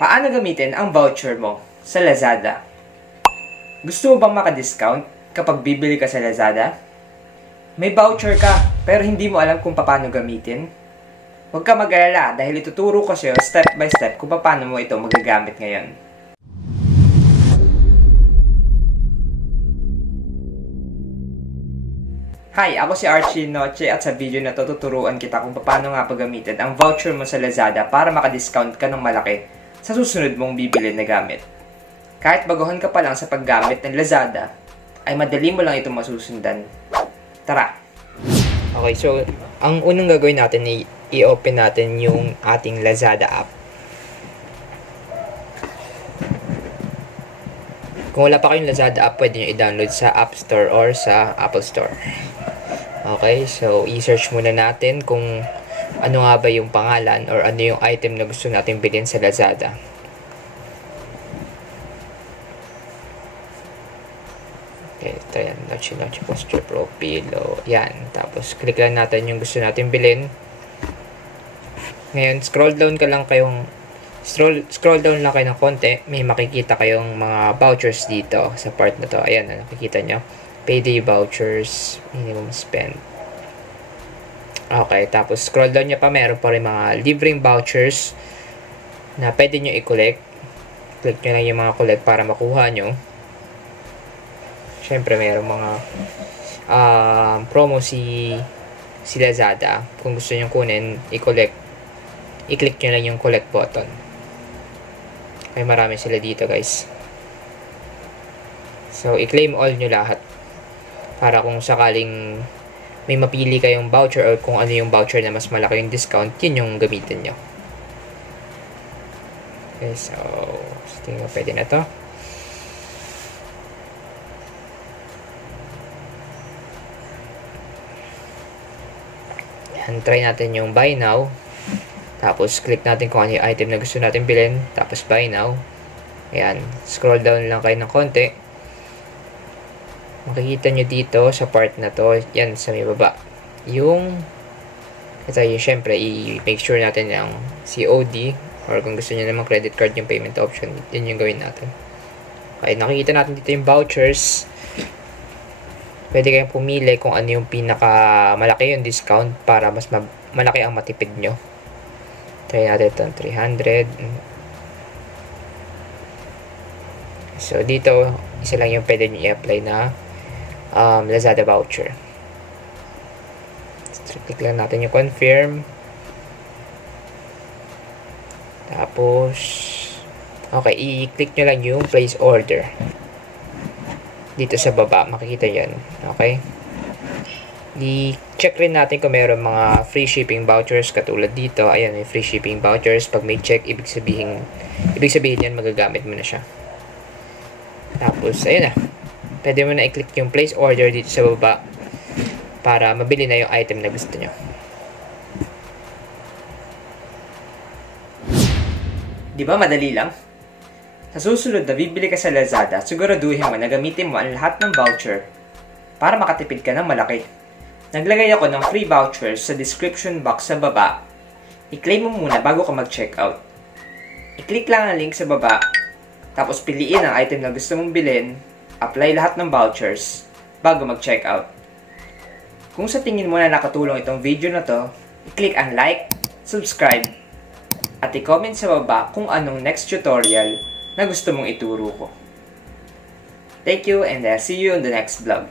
Paano gamitin ang voucher mo sa Lazada? Gusto mo bang maka-discount kapag bibili ka sa Lazada? May voucher ka pero hindi mo alam kung paano gamitin? Huwag ka mag-alala dahil ituturo ko sa'yo step by step kung paano mo ito magagamit ngayon. Hi, ako si Archie Noche at sa video na to tuturuan kita kung paano nga paggamitin ang voucher mo sa Lazada para maka-discount ka ng malaki sa susunod mong bibili na gamit. Kahit baguhan ka pa lang sa paggamit ng Lazada, ay madali mo lang itong masusundan. Tara! Okay, so ang unang gagawin natin ay i-open natin yung ating Lazada app. Kung wala pa kayong Lazada app, pwede nyo i-download sa App Store or sa Apple Store. Okay, so i-search muna natin kung ano nga ba yung pangalan or ano yung item na gusto natin bilhin sa Lazada. Okay, ito yan. Noche Posture Pro Pillow. Yan. Tapos, click lang natin yung gusto natin bilhin. Ngayon, scroll down lang kayo ng konti. May makikita kayong mga vouchers dito sa part na to. Ayan, nakikita nyo. Payday vouchers, minimum spend. Okay, tapos scroll down nyo pa. Meron pa rin mga libreng vouchers na pwede nyo i-collect. Click nyo lang yung mga collect para makuha nyo. Siyempre, mayroong mga promo si Lazada. Kung gusto nyo kunin, i-collect. I-click nyo lang yung collect button. May marami sila dito, guys. So, i-claim all nyo lahat. Para kung sakaling may mapili kayong voucher or kung ano yung voucher na mas malaki yung discount, yun yung gamitin nyo. Okay, so tingnan mo, pwede na to. Yan, try natin yung buy now. Tapos, click natin kung ano yung item na gusto natin bilhin. Tapos, buy now. Ayan, scroll down lang kayo ng konti. Makikita nyo dito sa part na to, yan sa may baba. Ito yung syempre, i-make sure natin yung COD or kung gusto nyo naman credit card yung payment option, yun yung gawin natin. Okay, nakikita natin dito yung vouchers. Pwede kayong pumili kung ano yung pinaka malaki yung discount para mas malaki ang matipid nyo. Try natin ito, 300. So, dito, isa lang yung pwede nyo i-apply na Lazada voucher. So, click lang natin yung confirm. Tapos, okay, i-click nyo lang yung place order. Dito sa baba, makikita yan. Okay? I-check rin natin kung mayroon mga free shipping vouchers katulad dito. Ayan, may free shipping vouchers. Pag may check, ibig sabihin yan, magagamit mo na siya. Tapos, ayun na. Pwede mo na i-click yung place order dito sa baba para mabili na yung item na gusto nyo. Di ba madali lang? Sa susunod na bibili ka sa Lazada, siguraduhin mo na gamitin mo ang lahat ng voucher para makatipid ka ng malaki. Naglagay ako ng free vouchers sa description box sa baba. I-claim mo muna bago ka mag-checkout. I-click lang ang link sa baba. Tapos piliin ang item na gusto mong bilhin, apply lahat ng vouchers, bago mag-checkout. Kung sa tingin mo na nakatulong itong video na to, i-click ang like, subscribe, at i-comment sa baba kung anong next tutorial na gusto mong ituro ko. Thank you and see you in the next vlog.